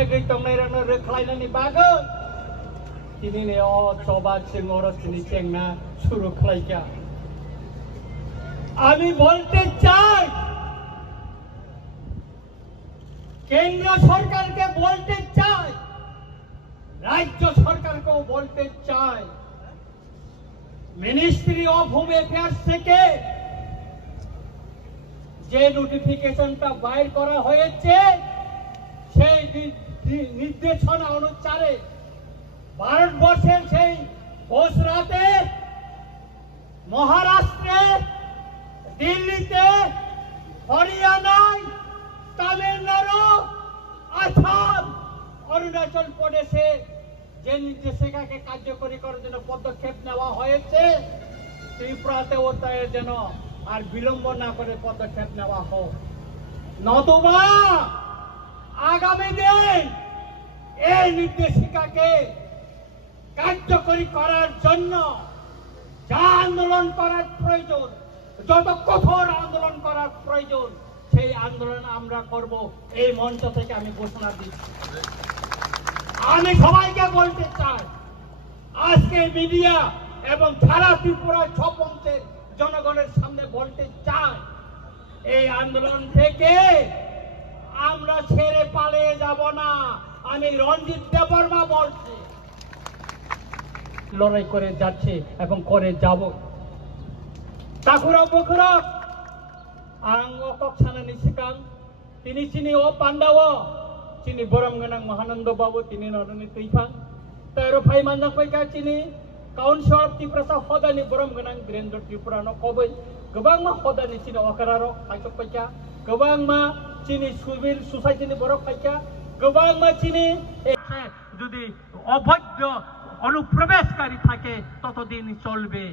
negeri Tongnairana Reklainani Baga ini ne o coba singoro sini cengna suruh kelaika আমি বলতে চাই কেন্দ্র সরকারকে বলতে চাই রাজ্য সরকারকেও বলতে চাই মিনিস্ট্রি অফ হোম অ্যাফেয়ার্স থেকে যে নোটিফিকেশনটা বাইর করা হয়েছে সেই নির্দেশনা অনুসারে ভারতবর্ষের সেই গুজরাটে মহারাষ্ট্রে দিল্লিতে হরিয়ানায় তামিলনাড়ু আসাম অরুণাচল প্রদেশে যে নির্দেশিকাকে কার্যকরী করার জন্য পদক্ষেপ নেওয়া হয়েছে ত্রিপুরাতেও তাই যেন আর বিলম্ব না করে পদক্ষেপ নেওয়া হোক নতুবা আগামী দিন এই নির্দেশিকাকে কার্যকরী করার জন্য যা আন্দোলন করার প্রয়োজন যত কঠোর আন্দোলন করার প্রয়োজন সেই আন্দোলন আমরা করব এই মঞ্চ থেকে আমি ঘোষণা দিচ্ছি আমি সবাইকে বলতে চাই আজকে মিডিয়া এবং সারা ত্রিপুরা ছপঞ্চের জনগণের সামনে বলতে চাই এই আন্দোলন থেকে আমরা ছেড়ে পালিয়ে যাব না আমি রঞ্জিত দেববর্মা বলছি লড়াই করে যাচ্ছে এবং করে যাব তাকুরা বকুরা আঙ্গ কক্ষানানি সিকাং তিনি চিনি ও পান্ডাও চিনি বরম গনাং মহানন্দ বাবু তিনি নরনি তৈফাং তার ভাই মানজাং পাইকা চিনি কাউন্সিলর ত্রিপুরা হদানি বরম গনাং বীরেন্দ্র ত্রিপুরাनो কबै गोबां मा हदानि चिनि अकारारो खायसक पाइका गोबां मा चिनि सुबिल सोसाइटिनि बरक पाइका गोबां मा चिनि যদি অবৈধ অনুপ্রবেশকারী থাকে ততদিন চলবে